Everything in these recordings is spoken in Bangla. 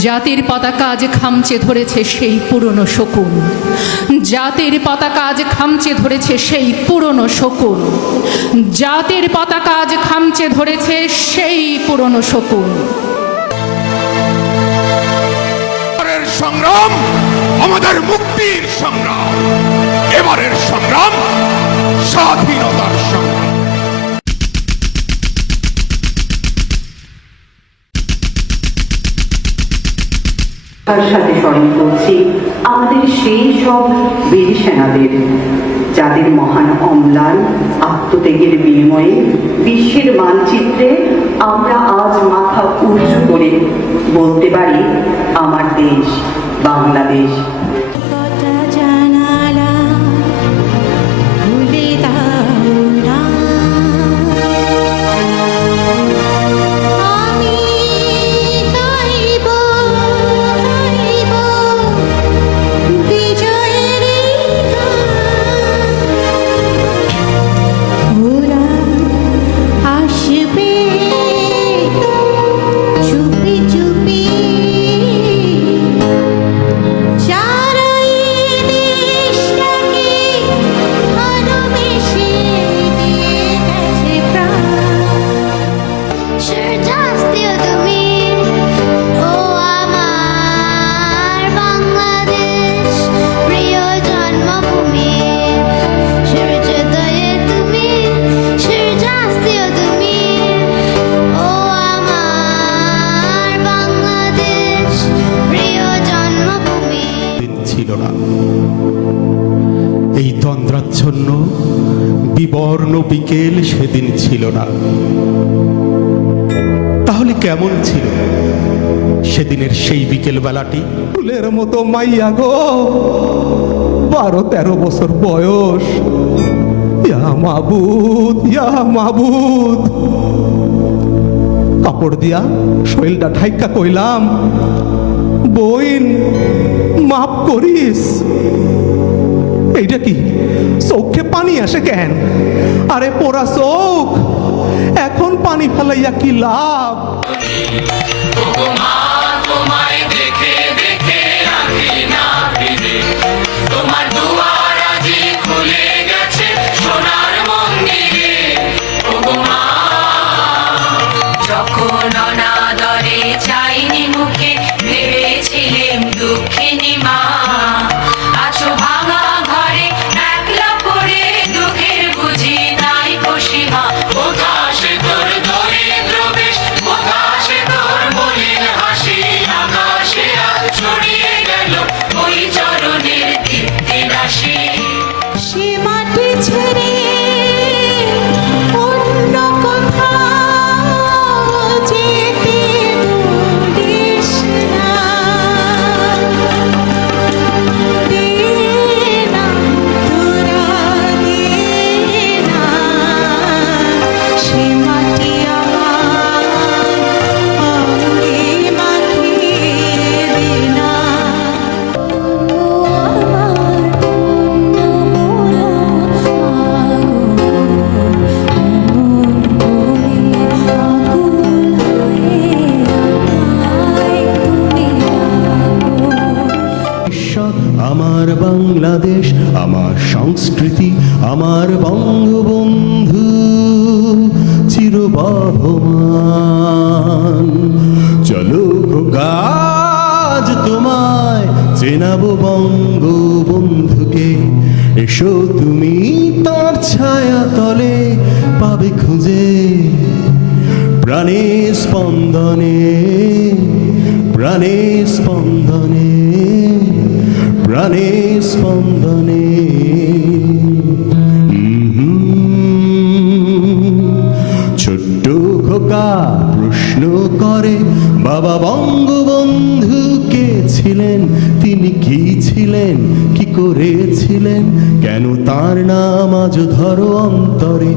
জাতির পতাকা আজ খামচে ধরেছে সেই পুরনো শকুন। জাতির পতাকা আজ খামচে ধরেছে সেই পুরনো শকুন। জাতির পতাকা আজ খামচে ধরেছে সেই পুরনো শকুন। সংগ্রাম আমাদের মুক্তির সংগ্রাম। এবারের সংগ্রাম স্বাধীনতার সংগ্রাম। তার সাথে স্মরণ করছি আমাদের সেই সব বীর সেনাদের যাদের মহান অম্লান, আত্মত্যাগের বিনিময়ে বিশ্বের মানচিত্রে আমরা আজ মাথা উঁচু করে বলতে পারি, আমার দেশ, বাংলাদেশ। ছিল এই তন্দ্রাচ্ছন্ন বিবর্ণ বিকেল সেদিন ছিল না। তাহলে কেমন ছিল? সেদিনের সেই বিকেল বেলাটি ফুলের মতো মাইয়া গো। বারো তেরো বছর বয়স। ইয়া মাবুদ ইয়া মাবুদ। কাপড় দিয়া শৈলটা ঠাইকা কইলাম, বইন, মাপ করিস। এইটা কি? চোখে পানি আসে কেন? আরে পোড়া চোখ, এখন পানি ফেলাইয়া কি লাভ? আমার বাংলাদেশ আমার সংস্কৃতি আমার বঙ্গবন্ধু ছায়া তলে পাবে খুঁজে প্রাণে স্পন্দনে প্রাণে স্পন্দনে প্রাণে স্পন্দনে। ছোট্ট খোকা প্রশ্ন করে, বাবা বঙ্গবন্ধু করেছিলেন? কেন তার নাম আজ ধরো অন্তরে?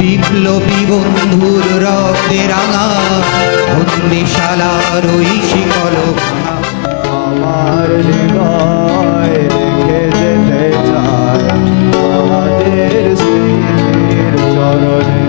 বিপ্লবী বন্ধুর রক্তে রাঙা বন্দিশালার ওই শিকল আমার আমাদের চরণে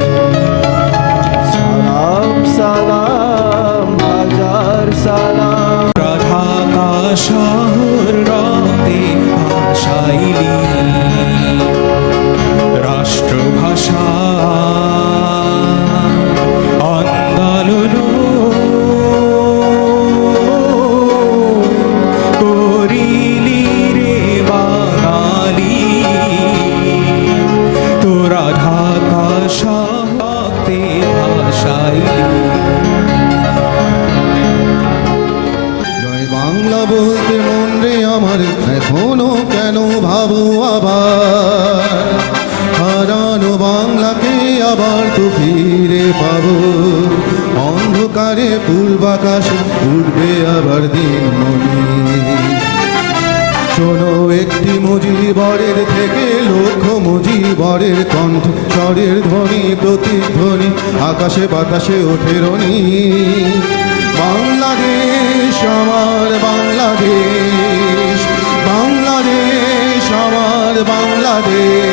অন্ধকারে পূর্বাকাশে উঠবে আবার দিন মনে। শোনো একটি মুজিবরের থেকে লক্ষ মুজিবরের কণ্ঠ, স্বরের ধ্বনি, প্রতিধ্বনি, আকাশে বাতাসে ওঠে রনি। বাংলাদেশ আমার বাংলাদেশ বাংলাদেশ আমার বাংলাদেশ।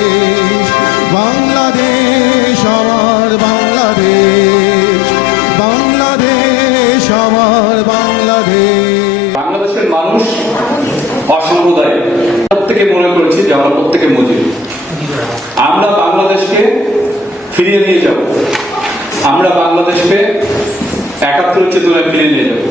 মানুষ অসাম্প্রদায়িক। প্রত্যেকে মনে করেছি যে আমরা প্রত্যেকে মজুর আমরা বাংলাদেশকে ফিরিয়ে নিয়ে যাব। আমরা বাংলাদেশকে একাত্তর চেতনায় ফিরিয়ে নিয়ে যাব।